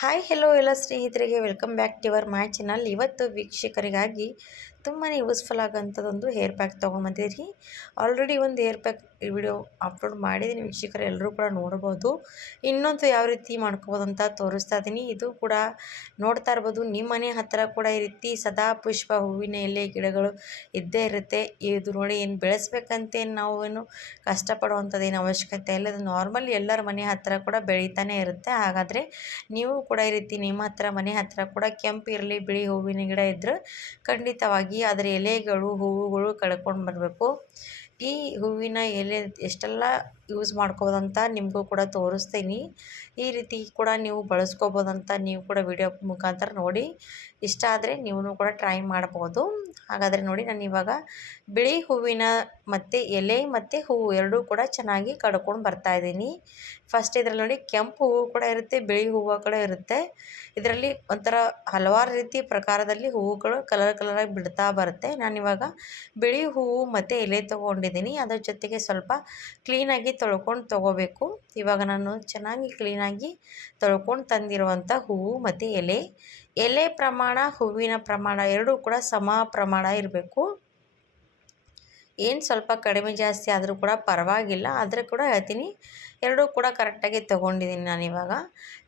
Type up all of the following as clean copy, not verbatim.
Hi hello ಎಲ್ಲ ಸ್ನೇಹಿತರಿಗೆ welcome back to your my channel. ಇವತ್ತು ವೀಕ್ಷಕರಿಗಾಗಿ ತುಂಬಾ ಯೂಸ್ಫುಲ್ ಆಗೋಂಥದ್ದೊಂದು ಹೇರ್ ಪ್ಯಾಕ್ ತೊಗೊಂಬಂದಿರಿ. ಆಲ್ರೆಡಿ ಒಂದು ಹೇರ್ ಪ್ಯಾಕ್ ವಿಡಿಯೋ ಅಪ್ಲೋಡ್ ಮಾಡಿದ್ದೀನಿ ವೀಕ್ಷಕರು, ಎಲ್ಲರೂ ಕೂಡ ನೋಡ್ಬೋದು. ಇನ್ನೊಂದು ಯಾವ ರೀತಿ ಮಾಡ್ಕೋಬೋದು ಅಂತ ತೋರಿಸ್ತಾ ಇದ್ದೀನಿ. ಇದು ಕೂಡ ನೋಡ್ತಾ ಇರ್ಬೋದು, ನಿಮ್ಮ ಮನೆ ಹತ್ತಿರ ಕೂಡ ಈ ರೀತಿ ಸದಾ ಪುಷ್ಪ ಹೂವಿನ ಎಲೆ ಗಿಡಗಳು ಇದ್ದೇ ಇರುತ್ತೆ. ಇದು ನೋಡಿ, ಏನು ಬೆಳೆಸ್ಬೇಕಂತೇನು ನಾವು ಏನು ಕಷ್ಟಪಡುವಂಥದ್ದೇನು ಅವಶ್ಯಕತೆ ಇಲ್ಲ. ಇದು ನಾರ್ಮಲ್ ಎಲ್ಲರ ಮನೆ ಹತ್ತಿರ ಕೂಡ ಬೆಳೀತಾನೆ ಇರುತ್ತೆ. ಹಾಗಾದರೆ ನೀವು ಕೂಡ ಈ ರೀತಿ ನಿಮ್ಮ ಹತ್ರ ಮನೆ ಹತ್ತಿರ ಕೂಡ ಕೆಂಪು ಇರಲಿ ಬಿಳಿ ಹೂವಿನ ಗಿಡ ಇದ್ದರೆ ಖಂಡಿತವಾಗಿ ಅದರ ಎಲೆಗಳು ಹೂವುಗಳು ಕಳ್ಕೊಂಡು ಬರಬೇಕು. ಈ ಹೂವಿನ ಎಲೆ ಎಷ್ಟೆಲ್ಲ ಯೂಸ್ ಮಾಡ್ಕೋಬೋದಂತ ನಿಮಗೂ ಕೂಡ ತೋರಿಸ್ತೀನಿ. ಈ ರೀತಿ ಕೂಡ ನೀವು ಬಳಸ್ಕೋಬೋದಂತ ನೀವು ಕೂಡ ವಿಡಿಯೋ ಮುಖಾಂತರ ನೋಡಿ. ಇಷ್ಟ ಆದರೆ ನೀವು ಕೂಡ ಟ್ರೈ ಮಾಡ್ಬೋದು. ಹಾಗಾದರೆ ನೋಡಿ, ನಾನು ಇವಾಗ ಬಿಳಿ ಹೂವಿನ ಮತ್ತು ಎಲೆ ಮತ್ತು ಹೂವು ಎರಡೂ ಕೂಡ ಚೆನ್ನಾಗಿ ಕಡ್ಕೊಂಡು ಬರ್ತಾಯಿದ್ದೀನಿ. ಫಸ್ಟ್ ಇದರಲ್ಲಿ ನೋಡಿ, ಕೆಂಪು ಹೂವು ಕೂಡ ಇರುತ್ತೆ, ಬಿಳಿ ಹೂವು ಕೂಡ ಇರುತ್ತೆ. ಇದರಲ್ಲಿ ಒಂಥರ ಹಲವಾರು ರೀತಿ ಪ್ರಕಾರದಲ್ಲಿ ಹೂವುಗಳು ಕಲರಾಗಿ ಬಿಡ್ತಾ ಬರುತ್ತೆ. ನಾನಿವಾಗ ಬಿಳಿ ಹೂವು ಮತ್ತು ಎಲೆ ತೊಗೊಂಡಿದ್ದೀನಿ. ಅದರ ಜೊತೆಗೆ ಸ್ವಲ್ಪ ಕ್ಲೀನಾಗಿ ತೊಳ್ಕೊಂಡು ತೊಗೋಬೇಕು. ಇವಾಗ ನಾನು ಚೆನ್ನಾಗಿ ಕ್ಲೀನಾಗಿ ತೊಳ್ಕೊಂಡು ತಂದಿರುವಂಥ ಹೂವು ಮತ್ತು ಎಲೆ ಪ್ರಮಾಣ, ಹೂವಿನ ಪ್ರಮಾಣ ಎರಡೂ ಕೂಡ ಸಮ ಪ್ರಮಾಣ ಇರಬೇಕು. ಏನು ಸ್ವಲ್ಪ ಕಡಿಮೆ ಜಾಸ್ತಿ ಆದರೂ ಕೂಡ ಪರವಾಗಿಲ್ಲ, ಆದರೆ ಕೂಡ ಹೇಳ್ತೀನಿ, ಎರಡೂ ಕೂಡ ಕರೆಕ್ಟಾಗಿ ತೊಗೊಂಡಿದ್ದೀನಿ ನಾನು.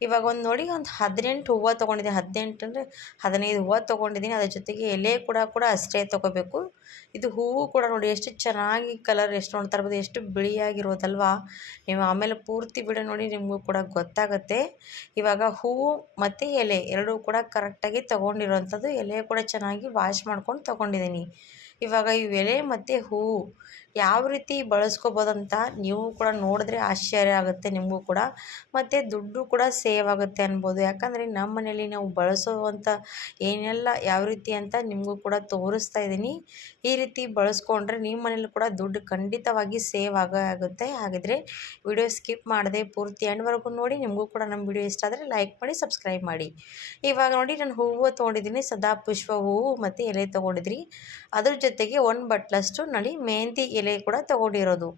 ಇವಾಗ ಒಂದು ನೋಡಿ, ಒಂದು 18 ಹೂವು ತೊಗೊಂಡಿದ್ದೀನಿ. 18 ಅಂದರೆ 15 ಹೂವು ತೊಗೊಂಡಿದ್ದೀನಿ. ಅದ್ರ ಜೊತೆಗೆ ಎಲೆ ಕೂಡ ಅಷ್ಟೇ ತೊಗೋಬೇಕು. ಇದು ಹೂವು ಕೂಡ ನೋಡಿ ಎಷ್ಟು ಚೆನ್ನಾಗಿ ಕಲರ್, ಎಷ್ಟು ನೋಡ್ತಾ ಇರ್ಬೋದು, ಎಷ್ಟು ಬಿಳಿಯಾಗಿರೋದಲ್ವಾ. ನೀವು ಆಮೇಲೆ ಪೂರ್ತಿ ವಿಡಿಯೋ ನೋಡಿ, ನಿಮಗೂ ಕೂಡ ಗೊತ್ತಾಗುತ್ತೆ. ಇವಾಗ ಹೂವು ಮತ್ತು ಎಲೆ ಎರಡೂ ಕೂಡ ಕರೆಕ್ಟಾಗಿ ತೊಗೊಂಡಿರೋವಂಥದ್ದು. ಎಲೆ ಕೂಡ ಚೆನ್ನಾಗಿ ವಾಶ್ ಮಾಡ್ಕೊಂಡು ತೊಗೊಂಡಿದ್ದೀನಿ. ಇವಾಗ ಈ ಎಲೆ ಮತ್ತು ಹೂವು ಯಾವ ರೀತಿ ಬಳಸ್ಕೋಬೋದಂತ ನೀವು ಕೂಡ ನೋಡಿದ್ರೆ ಆಶ್ಚರ್ಯ ಆಗುತ್ತೆ ನಿಮಗೂ ಕೂಡ, ಮತ್ತು ದುಡ್ಡು ಕೂಡ ಸೇವ್ ಆಗುತ್ತೆ ಅನ್ಬೋದು. ಯಾಕಂದರೆ ನಮ್ಮ ಮನೇಲಿ ನಾವು ಬಳಸೋವಂಥ ಏನೆಲ್ಲ ಯಾವ ರೀತಿ ಅಂತ ನಿಮಗೂ ಕೂಡ ತೋರಿಸ್ತಾ ಇದ್ದೀನಿ. ಈ ರೀತಿ ಬಳಸ್ಕೊಂಡ್ರೆ ನಿಮ್ಮ ಮನೇಲಿ ಕೂಡ ದುಡ್ಡು ಖಂಡಿತವಾಗಿ ಸೇವ್ ಆಗುತ್ತೆ. ಹಾಗಿದ್ರೆ ವಿಡಿಯೋ ಸ್ಕಿಪ್ ಮಾಡದೆ ಪೂರ್ತಿ ಎಂಡ್ವರೆಗೂ ನೋಡಿ. ನಿಮಗೂ ಕೂಡ ನಮ್ಮ ವಿಡಿಯೋ ಇಷ್ಟ ಆದರೆ ಲೈಕ್ ಮಾಡಿ, ಸಬ್ಸ್ಕ್ರೈಬ್ ಮಾಡಿ. ಇವಾಗ ನೋಡಿ, ನಾನು ಹೂವು ತೊಗೊಂಡಿದ್ದೀನಿ, ಸದಾ ಪುಷ್ಪ ಹೂವು ಮತ್ತು ಎಲೆ ತೊಗೊಂಡಿದ್ರಿ. ಅದ್ರ ಜೊತೆಗೆ ಒಂದು ಬಟ್ಲಷ್ಟು ನೋಡಿ ಮೆಹಂದಿ ಎಲೆ ಕೂಡ ತೊಗೊಂಡಿರೋದು.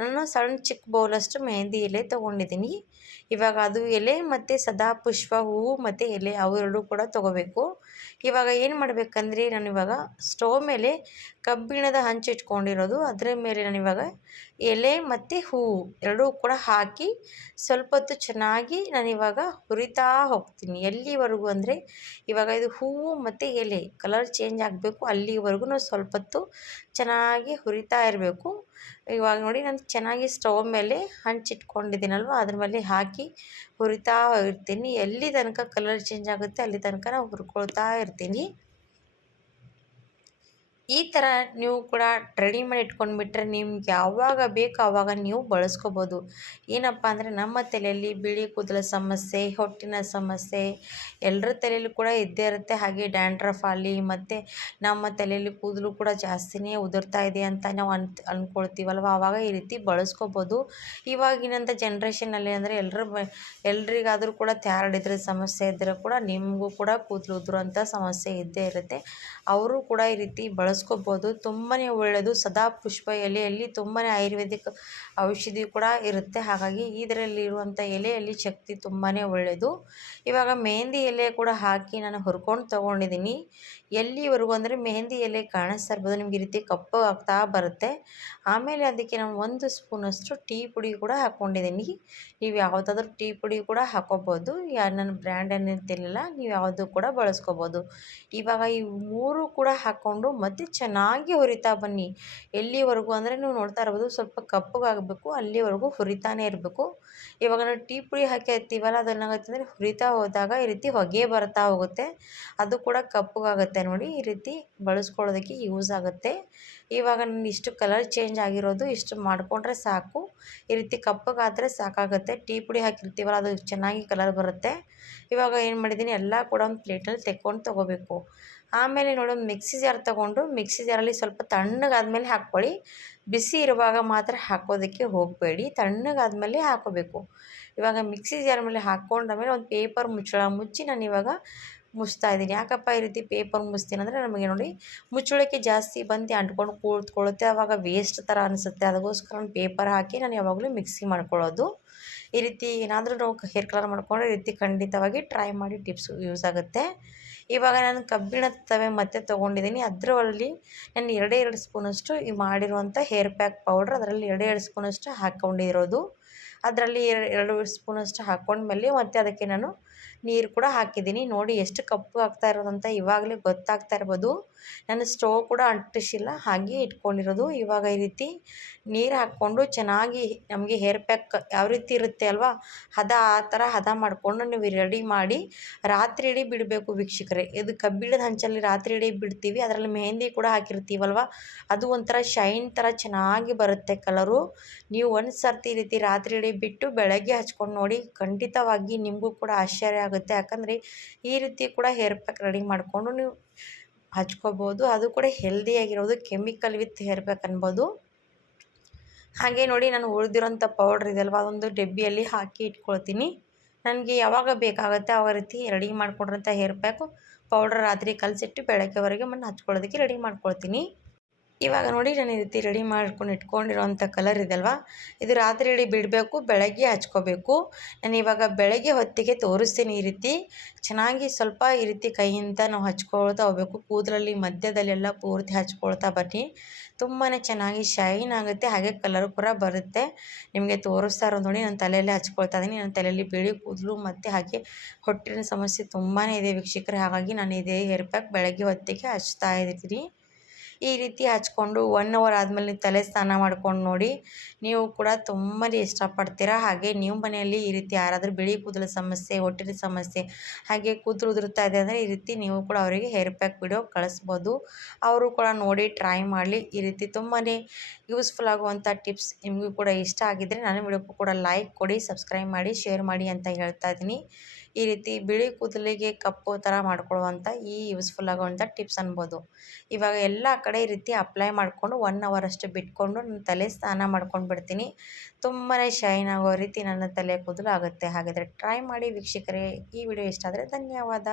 ನಾನು ಚಿಕ್ಕ ಬೌಲಷ್ಟು ಮೆಹಂದಿ ಎಲೆ ತೊಗೊಂಡಿದ್ದೀನಿ. ಇವಾಗ ಅದು ಎಲೆ ಮತ್ತು ಸದಾ ಪುಷ್ಪ ಹೂವು ಮತ್ತು ಎಲೆ ಅವೆರಡೂ ಕೂಡ ತೊಗೋಬೇಕು. ಇವಾಗ ಏನು ಮಾಡಬೇಕಂದ್ರೆ, ನಾನಿವಾಗ ಸ್ಟವ್ ಮೇಲೆ ಕಬ್ಬಿಣದ ಹಂಚು ಇಟ್ಕೊಂಡಿರೋದು, ಅದರ ಮೇಲೆ ನಾನಿವಾಗ ಎಲೆ ಮತ್ತು ಹೂವು ಎರಡೂ ಕೂಡ ಹಾಕಿ ಸ್ವಲ್ಪ ಹೊತ್ತು ಚೆನ್ನಾಗಿ ನಾನಿವಾಗ ಹುರಿತಾ ಹೋಗ್ತೀನಿ. ಎಲ್ಲಿವರೆಗೂ ಅಂದರೆ, ಇವಾಗ ಇದು ಹೂವು ಮತ್ತು ಎಲೆ ಕಲರ್ ಚೇಂಜ್ ಆಗಬೇಕು, ಅಲ್ಲಿವರೆಗೂ ನಾವು ಸ್ವಲ್ಪ ಹೊತ್ತು ಚೆನ್ನಾಗಿ ಹುರಿತಾ ಇರಬೇಕು. ಇವಾಗ ನೋಡಿ, ನಾನು ಚೆನ್ನಾಗಿ ಸ್ಟವ್ ಮೇಲೆ ಹಂಚಿಟ್ಕೊಂಡಿದ್ದೀನಲ್ವ, ಅದ್ರ ಮೇಲೆ ಹಾಕಿ ಹುರಿತಾ ಇರ್ತೀನಿ. ಎಲ್ಲಿ ತನಕ ಕಲರ್ ಚೇಂಜ್ ಆಗುತ್ತೆ ಅಲ್ಲಿ ತನಕ ನಾವು ಹುರ್ಕೊಳ್ತಾ ಇರ್ತೀನಿ. ಈ ಥರ ನೀವು ಕೂಡ ರೆಡಿ ಮಾಡಿ ಇಟ್ಕೊಂಡ್ಬಿಟ್ರೆ ನಿಮ್ಗೆ ಯಾವಾಗ ಬೇಕು ಆವಾಗ ನೀವು ಬಳಸ್ಕೋಬೋದು. ಏನಪ್ಪ ಅಂದರೆ, ನಮ್ಮ ತಲೆಯಲ್ಲಿ ಬಿಳಿ ಕೂದಲ ಸಮಸ್ಯೆ, ಹೊಟ್ಟಿನ ಸಮಸ್ಯೆ ಎಲ್ಲರ ತಲೆಯಲ್ಲೂ ಕೂಡ ಇದ್ದೇ ಇರುತ್ತೆ. ಹಾಗೆ ಡ್ಯಾಂಡ್ರಫ್ ಆಗಲಿ, ಮತ್ತು ನಮ್ಮ ತಲೆಯಲ್ಲಿ ಕೂದಲು ಕೂಡ ಜಾಸ್ತಿನೇ ಉದುರ್ತಾ ಇದೆ ಅಂತ ನಾವು ಅಂದ್ಕೊಳ್ತೀವಲ್ವ, ಆವಾಗ ಈ ರೀತಿ ಬಳಸ್ಕೋಬೋದು. ಇವಾಗಿನಂಥ ಜನ್ರೇಷನಲ್ಲಿ ಅಂದರೆ ಎಲ್ರಿಗಾದರೂ ಕೂಡ ಥೈರಾಯ್ಡ್ ಇದ್ರೆ ಸಮಸ್ಯೆ ಇದ್ದರೆ ಕೂಡ ನಿಮಗೂ ಕೂಡ ಕೂದಲು ಉದುರುವಂಥ ಸಮಸ್ಯೆ ಇದ್ದೇ ಇರುತ್ತೆ. ಅವರು ಕೂಡ ಈ ರೀತಿ ಬಳಸ್ಕೋಬೋದು. ತುಂಬಾ ಒಳ್ಳೆಯದು. ಸದಾ ಪುಷ್ಪ ಎಲೆಯಲ್ಲಿ ತುಂಬಾ ಆಯುರ್ವೇದಿಕ್ ಔಷಧಿ ಕೂಡ ಇರುತ್ತೆ. ಹಾಗಾಗಿ ಇದರಲ್ಲಿರುವಂಥ ಎಲೆಯಲ್ಲಿ ಶಕ್ತಿ ತುಂಬಾ ಒಳ್ಳೆಯದು. ಇವಾಗ ಮೆಹಂದಿ ಎಲೆ ಕೂಡ ಹಾಕಿ ನಾನು ಹುರ್ಕೊಂಡು ತೊಗೊಂಡಿದ್ದೀನಿ. ಎಲ್ಲಿವರೆಗೂ ಅಂದರೆ ಮೆಹಂದಿ ಎಲೆ ಕಾಣಿಸ್ತಾ ಇರ್ಬೋದು ನಿಮ್ಗೆ, ಈ ರೀತಿ ಕಪ್ಪು ಆಗ್ತಾ ಬರುತ್ತೆ. ಆಮೇಲೆ ಅದಕ್ಕೆ ನಾನು 1 ಸ್ಪೂನಷ್ಟು ಟೀ ಪುಡಿ ಕೂಡ ಹಾಕ್ಕೊಂಡಿದ್ದೀನಿ. ನೀವು ಯಾವುದಾದ್ರೂ ಟೀ ಪುಡಿ ಕೂಡ ಹಾಕ್ಕೋಬೋದು. ನನ್ನ ಬ್ರ್ಯಾಂಡ್ ಏನಿರ್ತಿಲ್ಲ, ನೀವು ಯಾವುದು ಕೂಡ ಬಳಸ್ಕೋಬೋದು. ಇವಾಗ ಈ 3 ಕೂಡ ಹಾಕ್ಕೊಂಡು ಮತ್ತೆ ಚೆನ್ನಾಗಿ ಹುರಿತಾ ಬನ್ನಿ. ಎಲ್ಲಿವರೆಗೂ ಅಂದರೆ, ನೀವು ನೋಡ್ತಾ ಇರ್ಬೋದು ಸ್ವಲ್ಪ ಕಪ್ಪಗಾಗಬೇಕು, ಅಲ್ಲಿವರೆಗೂ ಹುರಿತಾನೇ ಇರಬೇಕು. ಇವಾಗ ನಾವು ಟೀ ಪುಡಿ ಹಾಕಿರ್ತೀವಲ್ಲ, ಅದೇನಾಗುತ್ತೆ ಅಂದರೆ ಹುರಿತಾ ಹೋದಾಗ ಈ ರೀತಿ ಹೊಗೆ ಬರ್ತಾ ಹೋಗುತ್ತೆ, ಅದು ಕೂಡ ಕಪ್ಪಗಾಗುತ್ತೆ ನೋಡಿ. ಈ ರೀತಿ ಬಳಸ್ಕೊಳ್ಳೋದಕ್ಕೆ ಯೂಸ್ ಆಗುತ್ತೆ. ಇವಾಗ ನಾನು ಇಷ್ಟು ಕಲರ್ ಚೇಂಜ್ ಆಗಿರೋದು ಇಷ್ಟು ಮಾಡಿಕೊಂಡ್ರೆ ಸಾಕು. ಈ ರೀತಿ ಕಪ್ಪಗಾದರೆ ಸಾಕಾಗುತ್ತೆ. ಟೀ ಪುಡಿ ಹಾಕಿರ್ತೀವಲ್ಲ, ಅದು ಚೆನ್ನಾಗಿ ಕಲರ್ ಬರುತ್ತೆ. ಇವಾಗ ಏನು ಮಾಡಿದ್ದೀನಿ, ಎಲ್ಲ ಕೂಡ ಒಂದು ಪ್ಲೇಟಲ್ಲಿ ತೊಗೋಬೇಕು. ಆಮೇಲೆ ನೋಡಿ, ಒಂದು ಮಿಕ್ಸಿ ಜಾರ್ ತೊಗೊಂಡು ಮಿಕ್ಸಿ ಜಾರಲ್ಲಿ ಸ್ವಲ್ಪ ತಣ್ಣಗಾದ್ಮೇಲೆ ಹಾಕ್ಕೊಳ್ಳಿ. ಬಿಸಿ ಇರುವಾಗ ಮಾತ್ರ ಹಾಕೋದಕ್ಕೆ ಹೋಗಬೇಡಿ, ತಣ್ಣಗಾದ್ಮೇಲೆ ಹಾಕೋಬೇಕು. ಇವಾಗ ಮಿಕ್ಸಿ ಜಾರ್ ಮೇಲೆ ಹಾಕ್ಕೊಂಡಾದ್ಮೇಲೆ ಒಂದು ಪೇಪರ್ ಮುಚ್ಚಳ ಮುಚ್ಚಿ ನಾನು ಇವಾಗ ಮುಚ್ತಾ ಇದ್ದೀನಿ. ಯಾಕಪ್ಪ ಈ ರೀತಿ ಪೇಪರ್ ಮುಚ್ತೀನಿ ಅಂದರೆ, ನಮಗೆ ನೋಡಿ ಮುಚ್ಚಳಕ್ಕೆ ಜಾಸ್ತಿ ಬಂದು ಅಂಟ್ಕೊಂಡು ಕೂತ್ಕೊಳ್ಳುತ್ತೆ, ಆವಾಗ ವೇಸ್ಟ್ ಥರ ಅನಿಸುತ್ತೆ. ಅದಕ್ಕೋಸ್ಕರ ಒಂದು ಪೇಪರ್ ಹಾಕಿ ನಾನು ಯಾವಾಗಲೂ ಮಿಕ್ಸಿ ಮಾಡ್ಕೊಳ್ಳೋದು. ಈ ರೀತಿ ಏನಾದರೂ ನಾವು ಹೇರ್ ಕಲರ್ ಮಾಡ್ಕೊಂಡ್ರೆ ಈ ರೀತಿ ಖಂಡಿತವಾಗಿ ಟ್ರೈ ಮಾಡಿ, ಟಿಪ್ಸ್ ಯೂಸ್ ಆಗುತ್ತೆ. ಇವಾಗ ನಾನು ಕಬ್ಬಿಣದ ತವೆ ಮತ್ತೆ ತೊಗೊಂಡಿದ್ದೀನಿ. ಅದರಲ್ಲಿ ನಾನು 2 ಸ್ಪೂನಷ್ಟು ಈ ಮಾಡಿರುವಂಥ ಹೇರ್ ಪ್ಯಾಕ್ ಪೌಡ್ರ್ ಅದರಲ್ಲಿ 2 ಸ್ಪೂನಷ್ಟು ಹಾಕ್ಕೊಂಡಿರೋದು. ಅದರಲ್ಲಿ 2 ಸ್ಪೂನಷ್ಟು ಹಾಕ್ಕೊಂಡ್ಮೇಲೆ ಮತ್ತೆ ಅದಕ್ಕೆ ನಾನು ನೀರು ಕೂಡ ಹಾಕಿದ್ದೀನಿ. ನೋಡಿ ಎಷ್ಟು ಕಪ್ಪು ಆಗ್ತಾ ಇರೋದಂತ ಇವಾಗಲೇ ಗೊತ್ತಾಗ್ತಾ ಇರ್ಬೋದು. ನಾನು ಸ್ಟವ್ ಕೂಡ ಅಂಟಿಸಿಲ್ಲ, ಹಾಗೆ ಇಟ್ಕೊಂಡಿರೋದು. ಇವಾಗ ಈ ರೀತಿ ನೀರು ಹಾಕ್ಕೊಂಡು ಚೆನ್ನಾಗಿ ನಮಗೆ ಹೇರ್ ಪ್ಯಾಕ್ ಯಾವ ರೀತಿ ಇರುತ್ತೆ ಅಲ್ವಾ, ಆ ಥರ ಹದ ಮಾಡಿಕೊಂಡು ನೀವು ರೆಡಿ ಮಾಡಿ ರಾತ್ರಿ ಇಡೀ ಬಿಡಬೇಕು ವೀಕ್ಷಕರೇ. ಇದು ಕಬ್ಬಿಣದ ಹಂಚಲ್ಲಿ ರಾತ್ರಿ ಇಡೀ ಬಿಡ್ತೀವಿ, ಅದರಲ್ಲಿ ಮೆಹಂದಿ ಕೂಡ ಹಾಕಿರ್ತೀವಲ್ವ, ಅದು ಒಂಥರ ಶೈನ್ ಥರ ಚೆನ್ನಾಗಿ ಬರುತ್ತೆ ಕಲರು. ನೀವು ಒಂದು ಸರ್ತಿ ಈ ರೀತಿ ರಾತ್ರಿ ಇಡೀ ಬಿಟ್ಟು ಬೆಳಗ್ಗೆ ಹಚ್ಕೊಂಡು ನೋಡಿ, ಖಂಡಿತವಾಗಿ ನಿಮಗೂ ಕೂಡ ಆಶ್ಚರ್ಯ ಆಗುತ್ತೆ. ಯಾಕಂದರೆ ಈ ರೀತಿ ಕೂಡ ಹೇರ್ ಪ್ಯಾಕ್ ರೆಡಿ ಮಾಡಿಕೊಂಡು ನೀವು ಹಚ್ಕೋಬೋದು. ಅದು ಕೂಡ ಹೆಲ್ದಿಯಾಗಿರೋದು, ಕೆಮಿಕಲ್ ವಿತ್ ಹೇರ್ ಪ್ಯಾಕ್ ಅನ್ಬೋದು. ಹಾಗೆ ನೋಡಿ, ನಾನು ಉಳಿದಿರೋಂಥ ಪೌಡ್ರ್ ಇದೆಯಲ್ವ, ಅದೊಂದು ಡಬ್ಬಿಯಲ್ಲಿ ಹಾಕಿ ಇಟ್ಕೊಳ್ತೀನಿ. ನನಗೆ ಯಾವಾಗ ಬೇಕಾಗುತ್ತೆ ಆವಾಗ ರೀತಿ ರೆಡಿ ಮಾಡ್ಕೊಂಡಿರೋಂಥ ಹೇರ್ ಪ್ಯಾಕು ಪೌಡ್ರ್ ರಾತ್ರಿ ಕಲಸಿಟ್ಟು ಬೆಳಗ್ಗೆವರೆಗೆ ಹಚ್ಕೊಳ್ಳೋದಕ್ಕೆ ರೆಡಿ ಮಾಡ್ಕೊಳ್ತೀನಿ. ಇವಾಗ ನೋಡಿ, ನಾನು ಈ ರೀತಿ ರೆಡಿ ಮಾಡ್ಕೊಂಡು ಇಟ್ಕೊಂಡಿರೋಂಥ ಕಲರ್ ಇದೆಯಲ್ವ, ಇದು ರಾತ್ರಿ ಇಡೀ ಬಿಡಬೇಕು, ಬೆಳಗ್ಗೆ ಹಚ್ಕೋಬೇಕು. ನಾನು ಇವಾಗ ಬೆಳಗ್ಗೆ ಹೊತ್ತಿಗೆ ತೋರಿಸ್ತೀನಿ. ಈ ರೀತಿ ಚೆನ್ನಾಗಿ ಸ್ವಲ್ಪ ಈ ರೀತಿ ಕೈಯಿಂದ ನಾವು ಹಚ್ಕೊಳ್ತಾ ಹೋಗಬೇಕು. ಕೂದಲಲ್ಲಿ ಮಧ್ಯದಲ್ಲೆಲ್ಲ ಪೂರ್ತಿ ಹಚ್ಕೊಳ್ತಾ ಬನ್ನಿ. ತುಂಬಾ ಚೆನ್ನಾಗಿ ಶೈನ್ ಆಗುತ್ತೆ, ಹಾಗೆ ಕಲರ್ ಕೂಡ ಬರುತ್ತೆ. ನಿಮಗೆ ತೋರಿಸ್ತಾ ಇರೋದು ನೋಡಿ, ನಾನು ತಲೆಯಲ್ಲೇ ಹಚ್ಕೊಳ್ತಾ ಇದ್ದೀನಿ. ನನ್ನ ತಲೆಯಲ್ಲಿ ಬಿಳಿ ಕೂದಲು ಮತ್ತು ಹಾಗೆ ಹೊಟ್ಟಿನ ಸಮಸ್ಯೆ ತುಂಬಾ ಇದೆ ವೀಕ್ಷಕರೇ. ಹಾಗಾಗಿ ನಾನು ಇದೇ ಹೇರ್ ಪ್ಯಾಕ್ ಬೆಳಗ್ಗೆ ಹೊತ್ತಿಗೆ ಹಚ್ತಾ ಇದ್ದೀನಿ. ಈ ರೀತಿ ಹಚ್ಕೊಂಡು 1 ಅವರ್ ಆದಮೇಲೆ ನೀವು ತಲೆ ಸ್ನಾನ ಮಾಡ್ಕೊಂಡು ನೋಡಿ, ನೀವು ಕೂಡ ತುಂಬಾ ಇಷ್ಟಪಡ್ತೀರಾ. ಹಾಗೆ ನೀವು ಮನೆಯಲ್ಲಿ ಈ ರೀತಿ ಯಾರಾದರೂ ಬಿಳಿ ಕೂದಲ ಸಮಸ್ಯೆ, ಹೊಟ್ಟಿನ ಸಮಸ್ಯೆ, ಹಾಗೆ ಕೂದಲು ಉದುರುತ್ತಾ ಇದೆ ಅಂದರೆ ಈ ರೀತಿ ನೀವು ಕೂಡ ಅವರಿಗೆ ಹೇರ್ ಪ್ಯಾಕ್ ವಿಡಿಯೋ ಕಳಿಸ್ಬೋದು. ಅವರು ಕೂಡ ನೋಡಿ ಟ್ರೈ ಮಾಡಲಿ. ಈ ರೀತಿ ತುಂಬಾ ಯೂಸ್ಫುಲ್ ಆಗುವಂಥ ಟಿಪ್ಸ್ ನಿಮಗೂ ಕೂಡ ಇಷ್ಟ ಆಗಿದ್ದರೆ ನನ್ನ ವಿಡಿಯೋಕ್ಕೂ ಕೂಡ ಲೈಕ್ ಕೊಡಿ, ಸಬ್ಸ್ಕ್ರೈಬ್ ಮಾಡಿ, ಶೇರ್ ಮಾಡಿ ಅಂತ ಹೇಳ್ತಾ ಇದ್ದೀನಿ. ಈ ರೀತಿ ಬಿಳಿ ಕೂದಲಿಗೆ ಕಪ್ಪು ಥರ ಮಾಡ್ಕೊಳ್ಳುವಂಥ ಈ ಯೂಸ್ಫುಲ್ ಆಗುವಂಥ ಟಿಪ್ಸ್ ಅನ್ಬೋದು. ಇವಾಗ ಎಲ್ಲ ಕಡೆ ಈ ರೀತಿ ಅಪ್ಲೈ ಮಾಡಿಕೊಂಡು 1 ಅವರ್ ಅಷ್ಟು ಬಿಟ್ಕೊಂಡು ನನ್ನ ತಲೆ ಸ್ನಾನ ಮಾಡ್ಕೊಂಡು ಬಿಡ್ತೀನಿ. ತುಂಬಾ ಶೈನ್ ಆಗೋ ರೀತಿ ನನ್ನ ತಲೆ ಕೂದಲು ಆಗುತ್ತೆ. ಹಾಗಾದರೆ ಟ್ರೈ ಮಾಡಿ ವೀಕ್ಷಕರೇ. ಈ ವಿಡಿಯೋ ಇಷ್ಟ ಆದರೆ ಧನ್ಯವಾದ.